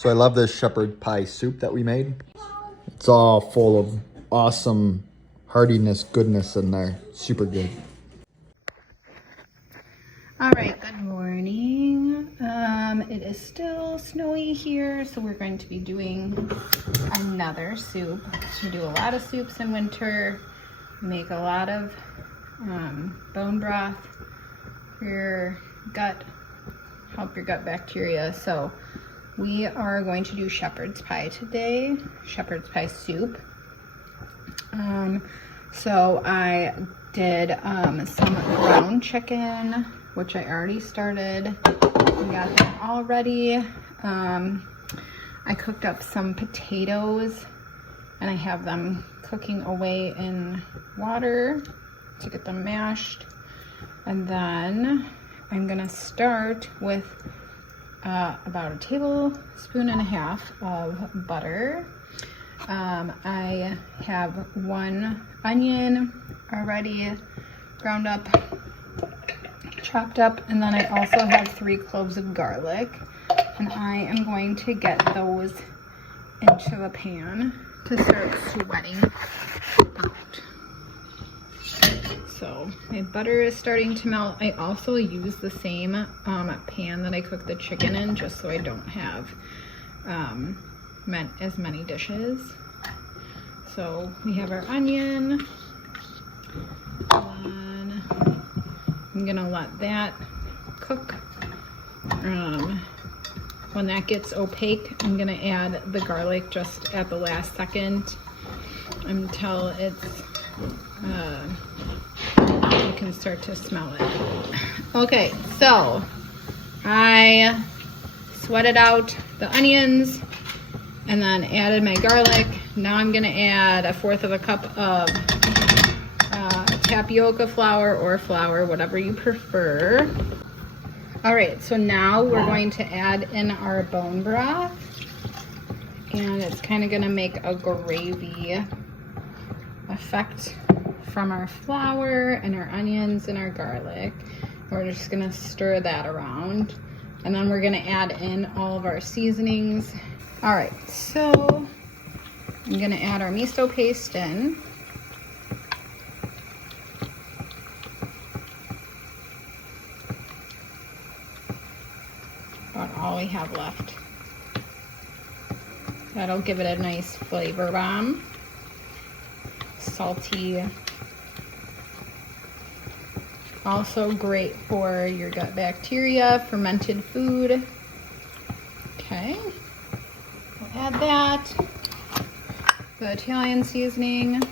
So I love this shepherd pie soup that we made. It's all full of awesome heartiness, goodness in there. Super good. All right, good morning. It is still snowy here, so we're going to be doing another soup. We do a lot of soups in winter. We make a lot of bone broth for your gut, help your gut bacteria. So we are going to do shepherd's pie today, shepherd's pie soup. So I did some ground chicken, which I already started. We got that all ready. I cooked up some potatoes and I have them cooking away in water to get them mashed. And then I'm gonna start with about a tablespoon and a half of butter. I have 1 onion already ground up, chopped up, and then I also have 3 cloves of garlic, and I am going to get those into the pan to start sweating out. So my butter is starting to melt. I also use the same pan that I cook the chicken in, just so I don't have as many dishes. So we have our onion, and I'm gonna let that cook. When that gets opaque, I'm gonna add the garlic just at the last second until it's you can start to smell it. Okay, so I sweated out the onions and then added my garlic. Now I'm gonna add 1/4 cup of tapioca flour or flour, whatever you prefer. All right, so now we're going to add in our bone broth, and it's kind of gonna make a gravy effect from our flour and our onions and our garlic. We're just gonna stir that around, and then we're gonna add in all of our seasonings. All right, so I'm gonna add our miso paste in. About all we have left. That'll give it a nice flavor bomb. Salty. Also great for your gut bacteria, fermented food. Okay, we'll add that. The Italian seasoning,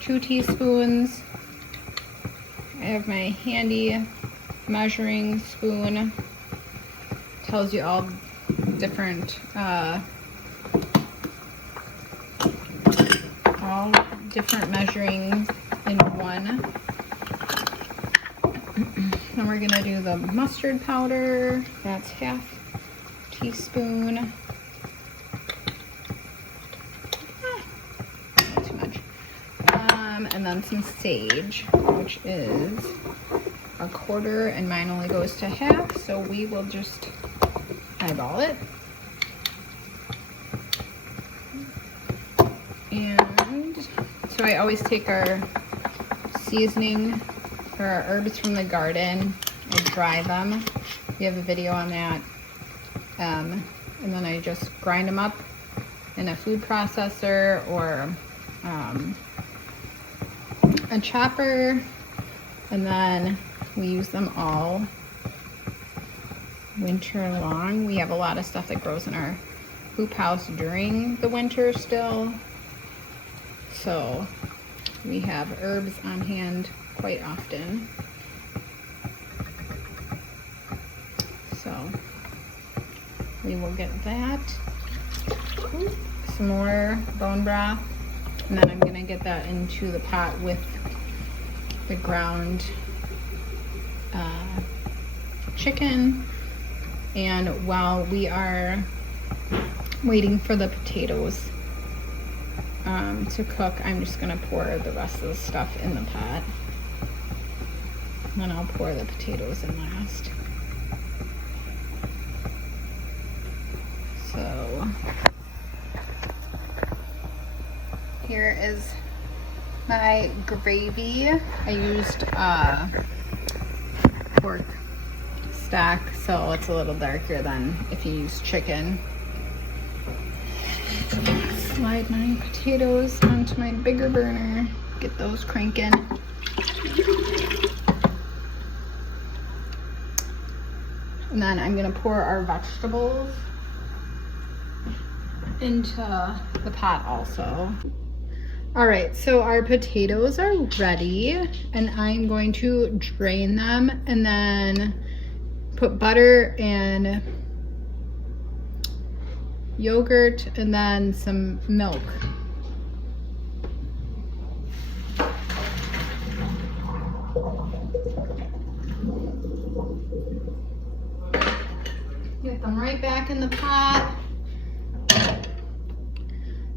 2 teaspoons. I have my handy measuring spoon. Tells you all different measurings in one. Then we're gonna do the mustard powder. That's 1/2 teaspoon. Not too much. And then some sage, which is 1/4, and mine only goes to 1/2, so we will just eyeball it. And so I always take our seasoning or our herbs from the garden, I dry them. We have a video on that. And then I just grind them up in a food processor or a chopper, and then we use them all winter long. We have a lot of stuff that grows in our hoop house during the winter still, so we have herbs on hand quite often. So we will get that. Some more bone broth, and then I'm gonna get that into the pot with the ground chicken. And while we are waiting for the potatoes to cook, I'm just gonna pour the rest of the stuff in the pot. And then I'll pour the potatoes in last. So Here is my gravy. I used pork stock, so it's a little darker than if you use chicken. Slide my potatoes onto my bigger burner, get those cranking. And then I'm gonna pour our vegetables into the pot also. All right, so our potatoes are ready, and I'm going to drain them and then put butter and yogurt and then some milk. Get them right back in the pot.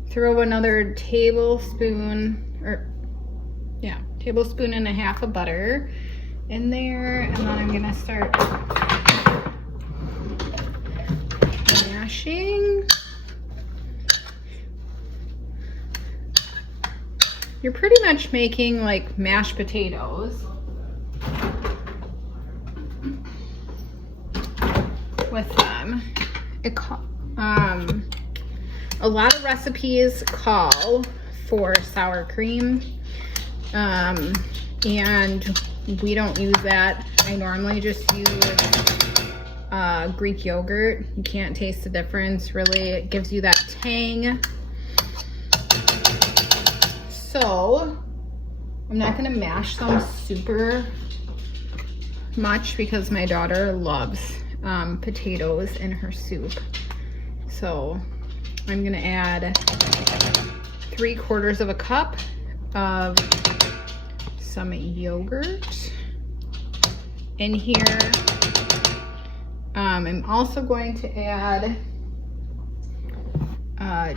Throw another tablespoon and a half of butter in there, and then I'm gonna start mashing. You're pretty much making like mashed potatoes with them. A lot of recipes call for sour cream, and we don't use that. I normally just use Greek yogurt. You can't taste the difference, really. It gives you that tang. So I'm not gonna mash them super much because my daughter loves potatoes in her soup. So I'm gonna add 3/4 of a cup of some yogurt in here. I'm also going to add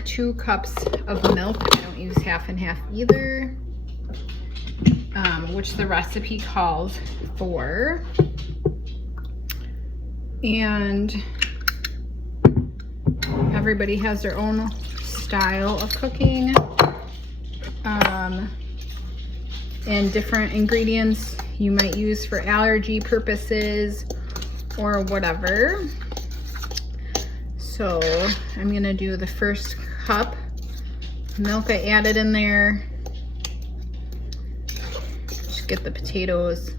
2 cups of milk. I don't use half and half either, which the recipe calls for. And everybody has their own style of cooking, and different ingredients you might use for allergy purposes or whatever. So I'm gonna do the first cup milk I added in there. Just get the potatoes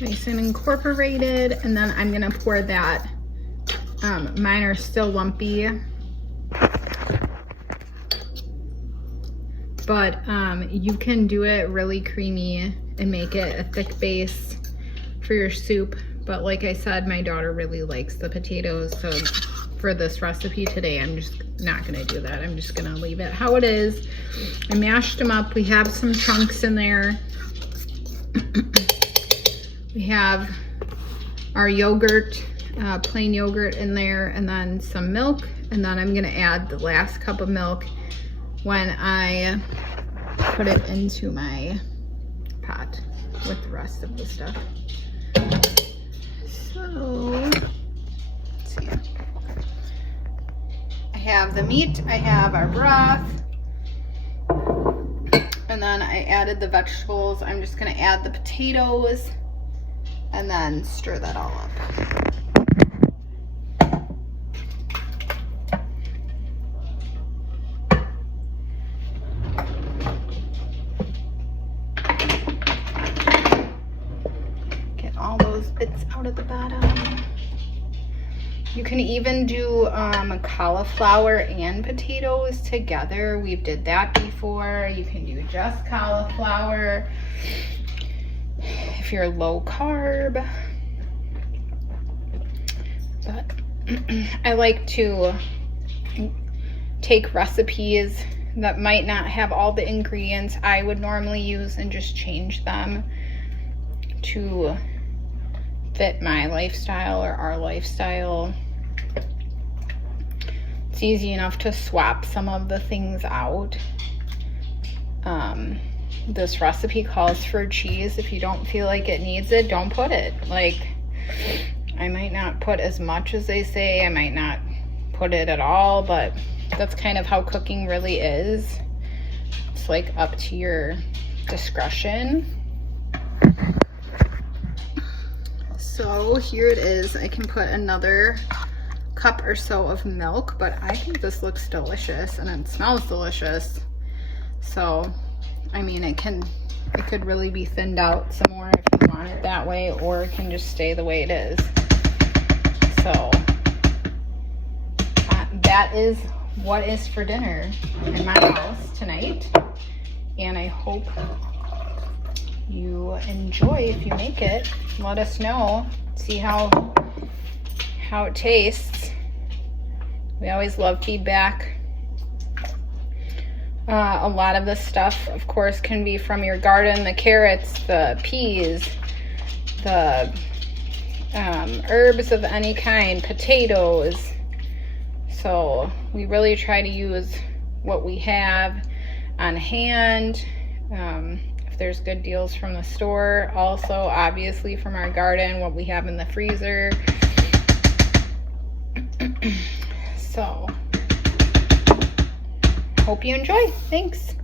nice and incorporated, and then I'm gonna pour that. Mine are still lumpy, but you can do it really creamy and make it a thick base for your soup. But like I said, my daughter really likes the potatoes, so for this recipe today, I'm just not gonna do that. I'm just gonna leave it how it is. I mashed them up. We have some chunks in there. We have our yogurt, plain yogurt in there, and then some milk. And then I'm gonna add the last cup of milk when I put it into my pot with the rest of the stuff. So, let's see. I have the meat, I have our broth, and then I added the vegetables. I'm just gonna add the potatoes and then stir that all up. Get all those bits out at the bottom. You can even do cauliflower and potatoes together. We did that before. You can do just cauliflower if you're low carb. But I like to take recipes that might not have all the ingredients I would normally use and just change them to fit my lifestyle or our lifestyle. It's easy enough to swap some of the things out. This recipe calls for cheese. If you don't feel like it needs it, don't put it. Like, I might not put as much as they say. I might not put it at all, but that's kind of how cooking really is. It's like up to your discretion. So here it is. I can put another cup or so of milk, but I think this looks delicious and it smells delicious. So, I mean, it could really be thinned out some more if you want it that way, or it can just stay the way it is. So, that is what is for dinner in my house tonight. And I hope you enjoy if you make it. Let us know. See how it tastes. We always love feedback. A lot of the stuff, of course, can be from your garden. The carrots, the peas, the herbs of any kind, potatoes. So we really try to use what we have on hand. If there's good deals from the store, also obviously from our garden, what we have in the freezer. So hope you enjoy. Thanks.